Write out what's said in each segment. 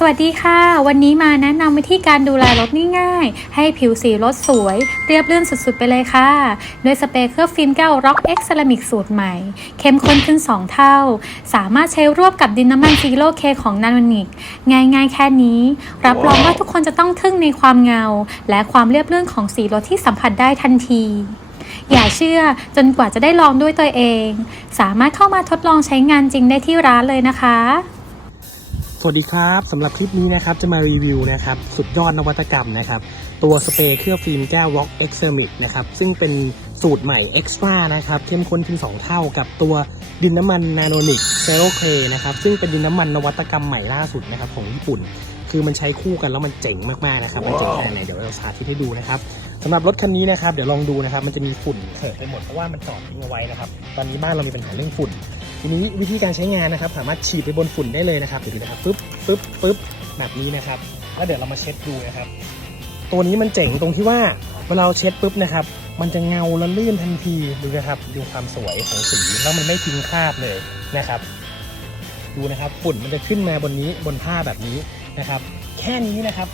สวัสดีค่ะ วันนี้มาแนะนำวิธีการดูแลรถง่ายๆ ให้ผิวสีรถสวย เรียบลื่นสุดๆ ไปเลยค่ะ ด้วยสเปรย์เคลือบฟิล์มแก้ว Rock X Ceramic สูตรใหม่ เข้มข้นขึ้น 2 เท่า สามารถใช้ร่วมกับดินน้ำมันซีโร่เคของนาโนนิกง่ายๆ แค่นี้ รับรองว่าทุกคนจะต้องทึ่งในความเงา และความเรียบลื่นของสีรถที่สัมผัสได้ทันทีอย่าเชื่อจนกว่าจะได้ลองด้วยตัวเอง สามารถเข้ามาทดลองใช้งานจริงได้ที่ร้านเลยนะคะ สวัสดีครับสำหรับคลิปนี้นะครับจะมารีวิวนะครับสุดยอดนวัตกรรมนะครับตัวสเปรย์เคลือบฟิล์มแก้ว Rock X Ceramic นะครับซึ่งเป็นสูตรใหม่ Extra นะครับเข้มข้นขึ้น2เท่ากับตัวดินน้ำมันนาโนนิกเซโรเคนะครับซึ่งเป็นดินน้ำมันนวัตกรรมใหม่ล่าสุดนะครับของญี่ปุ่น คือมันใช้คู่กันแล้วมันเจ๋งมากๆนะครับมันเจ๋งแค่ไหนเดี๋ยวเราสาธิตให้ดูนะครับสำหรับรถคันนี้นะครับเดี๋ยวลองดูนะครับมันจะมีฝุ่นเถิดไปหมดเพราะว่ามันจอดทิ้งเอาไว้นะครับตอนนี้บ้านเรามีปัญหาเรื่องฝุ่น ทีนี้วิธีการใช้งานนะครับ สามารถฉีดไปบนฝุ่นได้เลยนะครับเดี๋ยวดูนะครับปึ๊บปึ๊บปึ๊บแบบนี้นะครับแล้วเดี๋ยวเรามาเช็ดดูนะครับ ตัวนี้มันเจ๋งตรงที่ว่าเวลาเราเช็ดปุ๊บนะครับ มันจะเงาและลื่นทันทีดูนะครับดูความสวยของสีแล้วมันไม่ทิ้งคราบเลยนะครับ ดูนะครับฝุ่นมันจะขึ้นมาบนนี้บนผ้าแบบนี้นะครับ แค่นี้นะครับ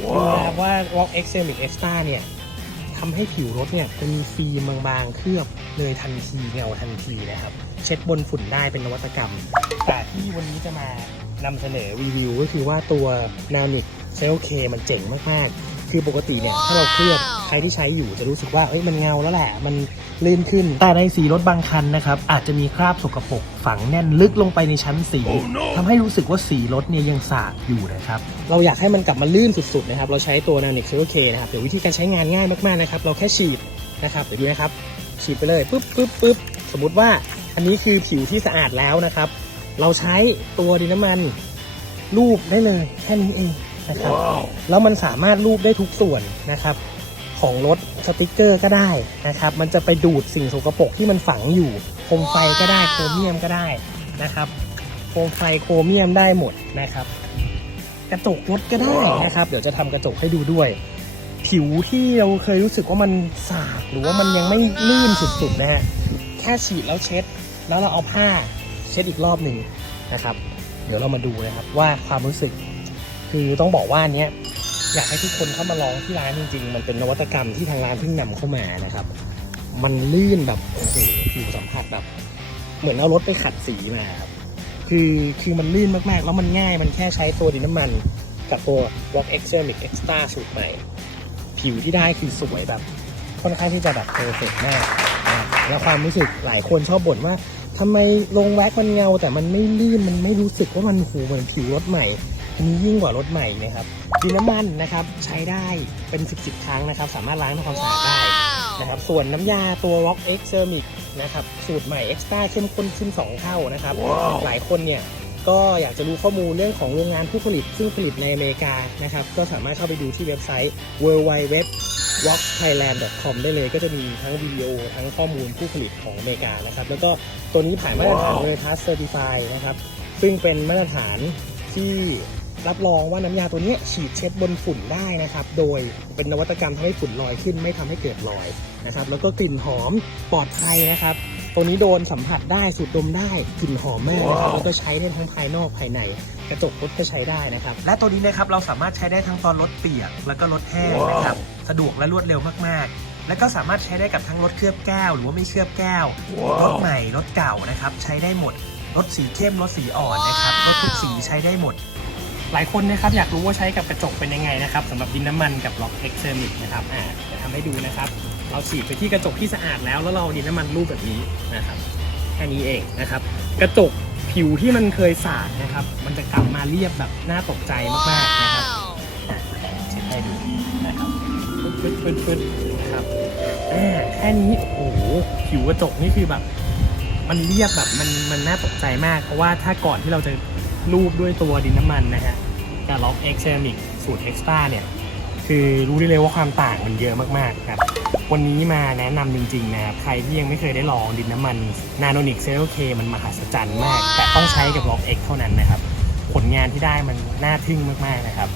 ดูนะครับว่า Rock X Ceramic Extra เนี่ย ทำให้ผิวรถเนี่ยเป็นฟิล์มบางๆ เคลือบเลยทันทีเงาทันทีนะครับ เช็ดบนฝุ่นได้เป็นนวัตกรรม แต่ที่วันนี้จะมานำเสนอรีวิวก็คือว่าตัวนามิกเซลเคมันเจ๋งมากๆ คือปกติเนี่ยถ้าเราเคลือบใครที่ใช้อยู่จะรู้สึกว่าเอ้ยมันเงาแล้วแหละ มันลื่นขึ้น แต่ในสีรถบางคันนะครับอาจจะมีคราบสกปรกฝังแน่นลึกลงไปในชั้นสีทำให้รู้สึกว่าสีรถเนี่ยยังสาดอยู่นะครับ เราอยากให้มันกลับมาลื่นสุดๆนะครับเราใช้ตัว n a n i c c e l K นะครับเดี๋ยววิธีการใช้งานง่ายมากๆนะครับเราแค่ฉีดนะครับเดี๋ยวดูนะครับฉีดไปเลยปุ๊บปุ๊บปุ๊บสมมุติว่าอันนี้คือผิวที่สะอาดแล้วนะครับ เราใช้ตัวดินน้ำมันรูปได้เลยแค่นี้เอง นะครับ แล้วมันสามารถรูปได้ทุกส่วนนะครับ ของรถสติกเกอร์ก็ได้นะครับ มันจะไปดูดสิ่งสกปรกที่มันฝังอยู่โคมไฟก็ได้โครเมียมก็ได้นะครับโคมไฟโครเมียมได้หมดนะครับ กระจกรถก็ได้นะครับ เดี๋ยวจะทำกระจกให้ดูด้วย ผิวที่เราเคยรู้สึกว่ามันสากหรือว่ามันยังไม่ลื่นสุดๆนะฮะแค่ฉีดแล้วเช็ด แล้วเราเอาผ้าเช็ดอีกรอบหนึ่งนะครับ เดี๋ยวเรามาดูนะครับว่าความรู้สึก คือต้องบอกว่าเนี้ยอยากให้ทุกคนเข้ามาลองที่ร้านจริงๆ มันเป็นนวัตกรรมที่ทางร้านเพิ่งนำเข้ามานะครับ มันลื่นแบบโอ้โหผิวสัมผัสแบบ เหมือนเอารถไปขัดสีมาครับคือคือมันลื่นมากๆ แล้วมันง่ายมันแค่ใช้ตัวดินน้ำมัน กับตัว Rock X Ceramic Extra สูตรใหม่ ผิวที่ได้คือสวยแบบ ค่อนข้างที่จะแบบเพอร์เฟกมากนะแล้วความรู้สึกหลายคนชอบบ่นว่าทำไมลงแว็กมันเงาแต่มันไม่ลื่นมันไม่รู้สึกว่ามันหูเหมือนผิวรถใหม่ อันนี้ยิ่งกว่ารถใหม่นะครับดินน้ำมันนะครับใช้ได้เป็น 10บสครั้งนะครับ สามารถล้างทำความสะอาดได้นะครับ ส่วนน้ำยาตัว Rock X Ceramic นะครับสูตรใหม่ Extra เข้มข้นขึ้น 2 เท่านะครับหลายคนเนี่ยก็อยากจะรู้ข้อมูลเรื่องของโรงงานผู้ผลิตซึ่งผลิตในอเมริกานะครับ ก็สามารถเข้าไปดูที่เว็บไซต์ w w w w o x t h a i l a n d c o m ได้เลยก็จะมีทั้งวิดีโอทั้งข้อมูลผู้ผลิตของอเมริกานะครับ แล้วก็ตัวนี้ผ่านมาตรฐาน v e r t a s Certify นะครับ ซึ่งเป็นมาตรฐานที่ รับรองว่าน้ำยาตัวเนี้ยฉีดเช็ดบนฝุ่นได้นะครับ โดยเป็นนวัตกรรมทำให้ฝุ่นลอยขึ้นไม่ทำให้เกิดรอยนะครับ แล้วก็กลิ่นหอมปลอดภัยนะครับ ตัวนี้โดนสัมผัสได้สูดดมได้กลิ่นหอมมากนะครับแล้วก็ใช้ได้ทั้งภายนอกภายในกระจกรถก็ใช้ได้นะครับ และตัวนี้นะครับเราสามารถใช้ได้ทั้งตอนรถเปียก แล้วก็รถแห้งนะครับสะดวกและรวดเร็วมากๆ และก็สามารถใช้ได้กับทั้งรถเคลือบแก้ว หรือว่าไม่เคลือบแก้ว รถใหม่รถเก่านะครับใช้ได้หมดรถสีเข้มรถสีอ่อนนะครับรถทุกสีใช้ได้หมด หลายคนนะครับอยากรู้ว่าใช้กับกระจกเป็นยังไงนะครับสำหรับดินน้ำมันกับล็อกเอ็กเซอร์มิกนะครับอ่าจะทำให้ดูนะครับ เราฉีดไปที่กระจกที่สะอาดแล้วแล้วเราดินน้ำมันรูปแบบนี้นะครับแค่นี้เองนะครับ กระจกผิวที่มันเคยสาดนะครับ มันจะกลับมาเรียบแบบน่าตกใจมากๆนะครับเช็ดให้ดูนะครับฟึดฟึดฟึดนะครับแค่นี้โอ้โหผิวกระจกนี่คือแบบ มันเรียบแบบมันมันน่าตกใจมาก เพราะว่าถ้าก่อนที่เราจะ รูปด้วยตัวดินน้ำมันนะฮะกับล็อกเอ็กเซมิกสูตรเอ็กซ์ต้าเนี่ย คือรู้ได้เลยว่าความต่างมันเยอะมากๆครับ วันนี้มาแนะนำจริงๆนะครับ ใครที่ยังไม่เคยได้ลองดินน้ำมันนาโนนิกเซลเคมันมหัศจรรย์มาก แต่ต้องใช้กับล็อกเอ็กเท่านั้นนะครับ ผลงานที่ได้มันน่าทึ่งมากๆนะครับ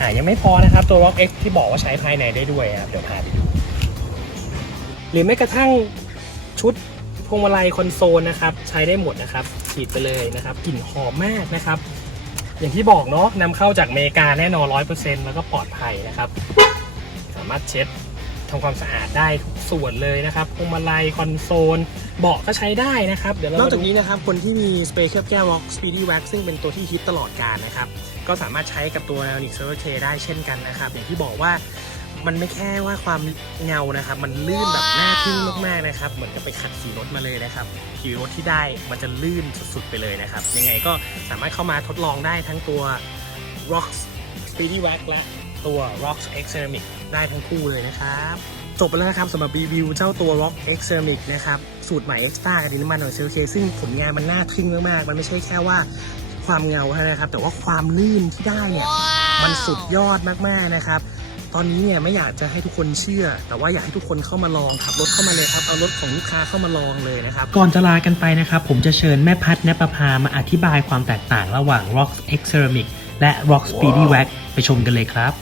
อ่ายังไม่พอนะครับตัว Rock X ที่บอกว่าใช้ภายในได้ด้วยครับเดี๋ยวพาไปดูหรือแม้กระทั่งชุด วงมาลัยคอนโซลนะครับใช้ได้หมดนะครับฉีดไปเลยนะครับกลิ่นหอมมากนะครับ อย่างที่บอกเนาะนำเข้าจากอเมริกาแน่นอน100%แล้วก็ปลอดภัยนะครับ สามารถเช็ดทำความสะอาดได้ทุกส่วนเลยนะครับพวงมาลัยคอนโซลเบาะก็ใช้ได้นะครับ เดี๋ยวเรานอกจากนี้นะครับ คนที่มีสเปรย์เคลือบแก้ว Rock Speedy Wax ซึ่งเป็นตัวที่ฮิตตลอดกาลนะครับ ก็สามารถใช้กับตัว n a n i c Silver K ได้เช่นกันนะครับ อย่างที่บอกว่า มันไม่แค่ว่าความเงานะครับ มันลื่นแบบน่าทึ่งมากๆนะครับ เหมือนกับไปขัดสีรถมาเลยนะครับผิวรถที่ได้มันจะลื่นสุดๆไปเลยนะครับ ยังไงก็สามารถเข้ามาทดลองได้ทั้งตัว Rock Speedy Wax และตัว Rock X Ceramic ได้ทั้งคู่เลยนะครับจบไปแล้วนะครับสำหรับรีวิวเจ้าตัว Rock X Ceramic นะครับ สูตรใหม่ Extra กับดินน้ำมันหน่อยเซลเคซึ่งผลงานมันน่าทึ่งมากๆ มันไม่ใช่แค่ว่าความเงาเท่านั้นนะครับ แต่ว่าความลื่นที่ได้เนี่ย มันสุดยอดมากๆนะครับ ตอนนี้เนี่ยไม่อยากจะให้ทุกคนเชื่อ แต่ว่าอยากให้ทุกคนเข้ามาลองขับรถเข้ามาเลยครับเอารถของลูกค้าเข้ามาลองเลยนะครับก่อนจะลากันไปนะครับผมจะเชิญแม่พัดนประพามาอธิบายความแตกต่างระหว่าง Rock X Ceramic และ Rock Speedy Wax ไปชมกันเลยครับ